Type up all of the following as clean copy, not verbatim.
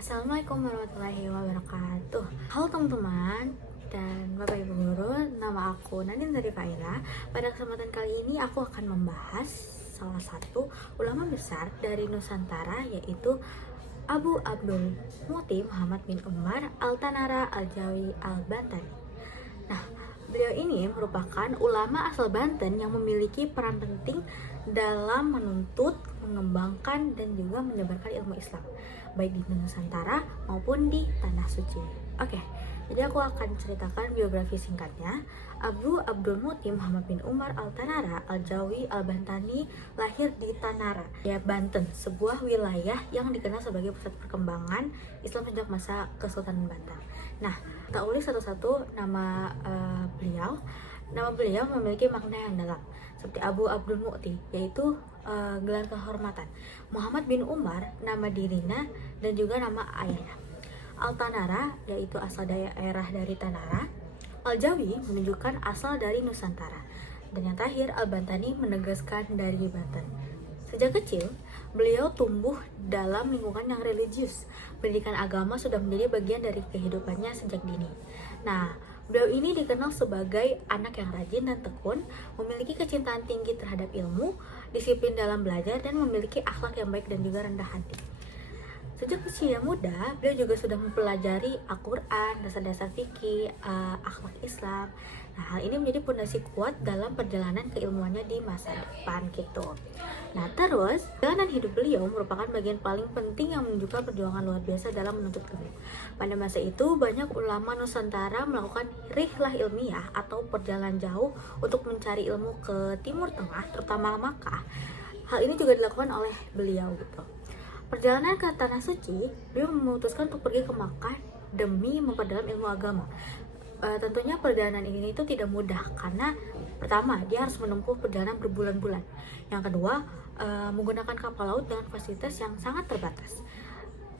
Assalamualaikum warahmatullahi wabarakatuh. Halo teman-teman dan Bapak Ibu Guru, nama aku Nadine dari Faila. Pada kesempatan kali ini aku akan membahas salah satu ulama besar dari Nusantara, yaitu Abu Abdul Muti Muhammad bin Umar Al-Tanara Al-Jawi Al-Bantani. Nah, beliau ini merupakan ulama asal Banten yang memiliki peran penting dalam menuntut, mengembangkan, dan juga menyebarkan ilmu Islam, baik di Nusantara maupun di Tanah Suci. Oke, jadi aku akan ceritakan biografi singkatnya. Abu Abdul Muti Muhammad bin Umar Al-Tanara Al-Jawi Al-Bantani lahir di Tanara, ya Banten, sebuah wilayah yang dikenal sebagai pusat perkembangan Islam sejak masa Kesultanan Banten. Nah, kita ulik satu-satu nama beliau. Nama beliau memiliki makna yang dalam, seperti Abu Abdul Mu'ti, yaitu gelar kehormatan. Muhammad bin Umar, nama dirinya dan juga nama ayahnya. Al-Tanara, yaitu asal daerah dari Tanara. Al-Jawi menunjukkan asal dari Nusantara. Dan yang terakhir, Al-Bantani menegaskan dari Banten. Sejak kecil, beliau tumbuh dalam lingkungan yang religius. Pendidikan agama sudah menjadi bagian dari kehidupannya sejak dini. Nah, beliau ini dikenal sebagai anak yang rajin dan tekun, memiliki kecintaan tinggi terhadap ilmu, disiplin dalam belajar, dan memiliki akhlak yang baik dan juga rendah hati. Sejak usia muda, beliau juga sudah mempelajari Al-Quran, dasar-dasar fikih, akhlak Islam. Nah, hal ini menjadi fondasi kuat dalam perjalanan keilmuannya di masa depan gitu. Nah, terus, perjalanan hidup beliau merupakan bagian paling penting yang menunjukkan perjuangan luar biasa dalam menuntut ilmu. Pada masa itu, banyak ulama Nusantara melakukan rihlah ilmiah atau perjalanan jauh untuk mencari ilmu ke Timur Tengah, terutama Makkah. Hal ini juga dilakukan oleh beliau gitu. Perjalanan ke Tanah Suci, beliau memutuskan untuk pergi ke Makkah demi memperdalam ilmu agama. Tentunya perjalanan ini itu tidak mudah karena pertama, dia harus menempuh perjalanan berbulan-bulan. Yang kedua, menggunakan kapal laut dengan fasilitas yang sangat terbatas.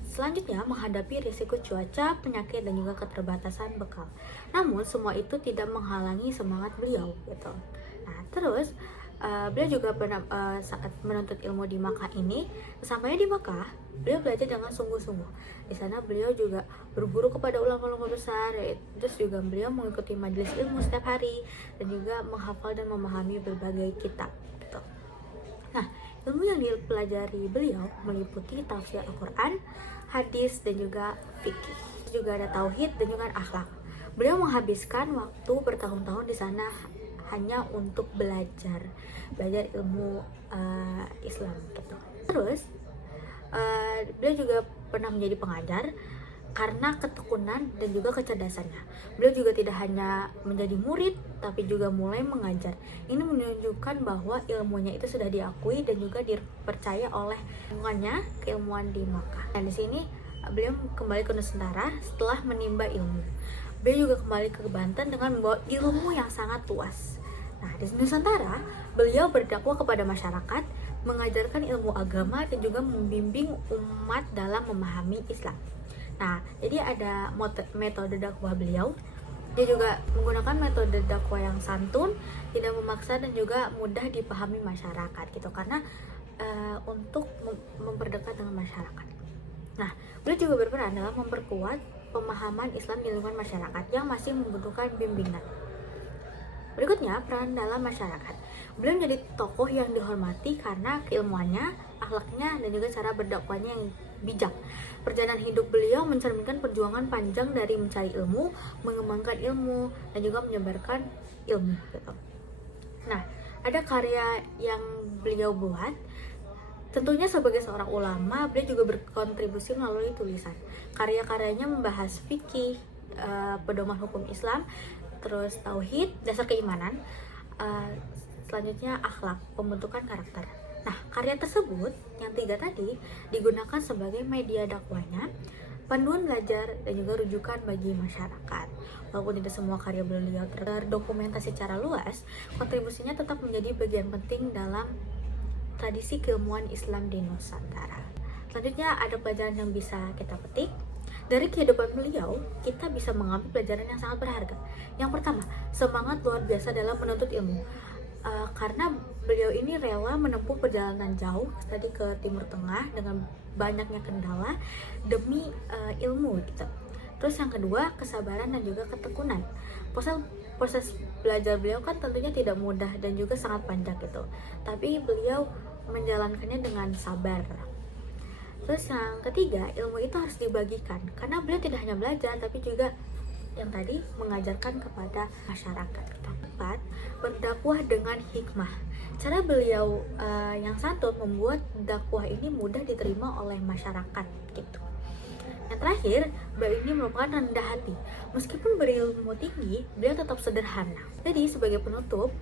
Selanjutnya, menghadapi risiko cuaca, penyakit, dan juga keterbatasan bekal. Namun, semua itu tidak menghalangi semangat beliau gitu. Nah, terus beliau juga pernah saat menuntut ilmu di Makkah ini, sampainya di Makkah, beliau belajar dengan sungguh-sungguh. Di sana beliau juga berguru kepada ulama-ulama besar, terus juga beliau mengikuti majelis ilmu setiap hari dan juga menghafal dan memahami berbagai kitab gitu. Nah, ilmu yang dipelajari beliau meliputi tafsir Al-Quran, hadis, dan juga fikih. Juga ada tauhid dan juga akhlak. Beliau menghabiskan waktu bertahun-tahun di sana hanya untuk belajar ilmu Islam gitu. Terus beliau juga pernah menjadi pengajar karena ketekunan dan juga kecerdasannya. Beliau juga tidak hanya menjadi murid tapi juga mulai mengajar. Ini menunjukkan bahwa ilmunya itu sudah diakui dan juga dipercaya oleh lingkungannya, keilmuan di Makkah. Dan di sini beliau kembali ke Nusantara setelah menimba ilmu. Beliau juga kembali ke Banten dengan membawa ilmu yang sangat luas. Nah, di Nusantara, beliau berdakwah kepada masyarakat, mengajarkan ilmu agama, dan juga membimbing umat dalam memahami Islam. Nah, jadi ada metode dakwah beliau. Dia juga menggunakan metode dakwah yang santun, tidak memaksa, dan juga mudah dipahami masyarakat gitu, karena untuk memperdekat dengan masyarakat. Nah, beliau juga berperan dalam memperkuat pemahaman Islam di lingkungan masyarakat yang masih membutuhkan bimbingan. Berikutnya, peran dalam masyarakat. Beliau menjadi tokoh yang dihormati karena keilmuannya, akhlaknya, dan juga cara berdakwahnya yang bijak. Perjalanan hidup beliau mencerminkan perjuangan panjang dari mencari ilmu, mengembangkan ilmu, dan juga menyebarkan ilmu gitu. Nah, ada karya yang beliau buat. Tentunya sebagai seorang ulama, beliau juga berkontribusi melalui tulisan. Karya-karyanya membahas fikih, pedoman hukum Islam, terus tauhid, dasar keimanan, selanjutnya akhlak, pembentukan karakter. Nah, karya tersebut yang 3 tadi digunakan sebagai media dakwahnya, panduan belajar, dan juga rujukan bagi masyarakat. Walaupun tidak semua karya beliau terdokumentasi secara luas, kontribusinya tetap menjadi bagian penting dalam tradisi keilmuan Islam di Nusantara. Selanjutnya ada pelajaran yang bisa kita petik. Dari kehidupan beliau, kita bisa mengambil pelajaran yang sangat berharga. Yang pertama, semangat luar biasa dalam menuntut ilmu. karena beliau ini rela menempuh perjalanan jauh tadi ke Timur Tengah dengan banyaknya kendala demi ilmu gitu. Terus yang kedua, kesabaran dan juga ketekunan. Proses belajar beliau kan tentunya tidak mudah dan juga sangat panjang gitu. Tapi beliau menjalankannya dengan sabar. Terus yang ketiga, ilmu itu harus dibagikan. Karena beliau tidak hanya belajar tapi juga yang tadi mengajarkan kepada masyarakat. Keempat, berdakwah dengan hikmah. Cara beliau yang santun membuat dakwah ini mudah diterima oleh masyarakat gitu. Yang terakhir, beliau ini merupakan rendah hati. Meskipun berilmu tinggi, beliau tetap sederhana. Jadi sebagai penutup,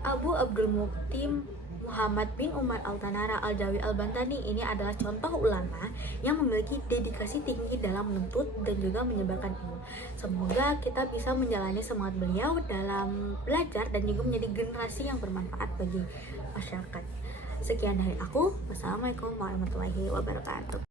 Abu Abdul Muktim Muhammad bin Umar Al-Tanara Al-Jawi Al-Bantani ini adalah contoh ulama yang memiliki dedikasi tinggi dalam menuntut dan juga menyebarkan ilmu. Semoga kita bisa menjalani semangat beliau dalam belajar dan juga menjadi generasi yang bermanfaat bagi masyarakat. Sekian dari aku. Wassalamualaikum warahmatullahi wabarakatuh.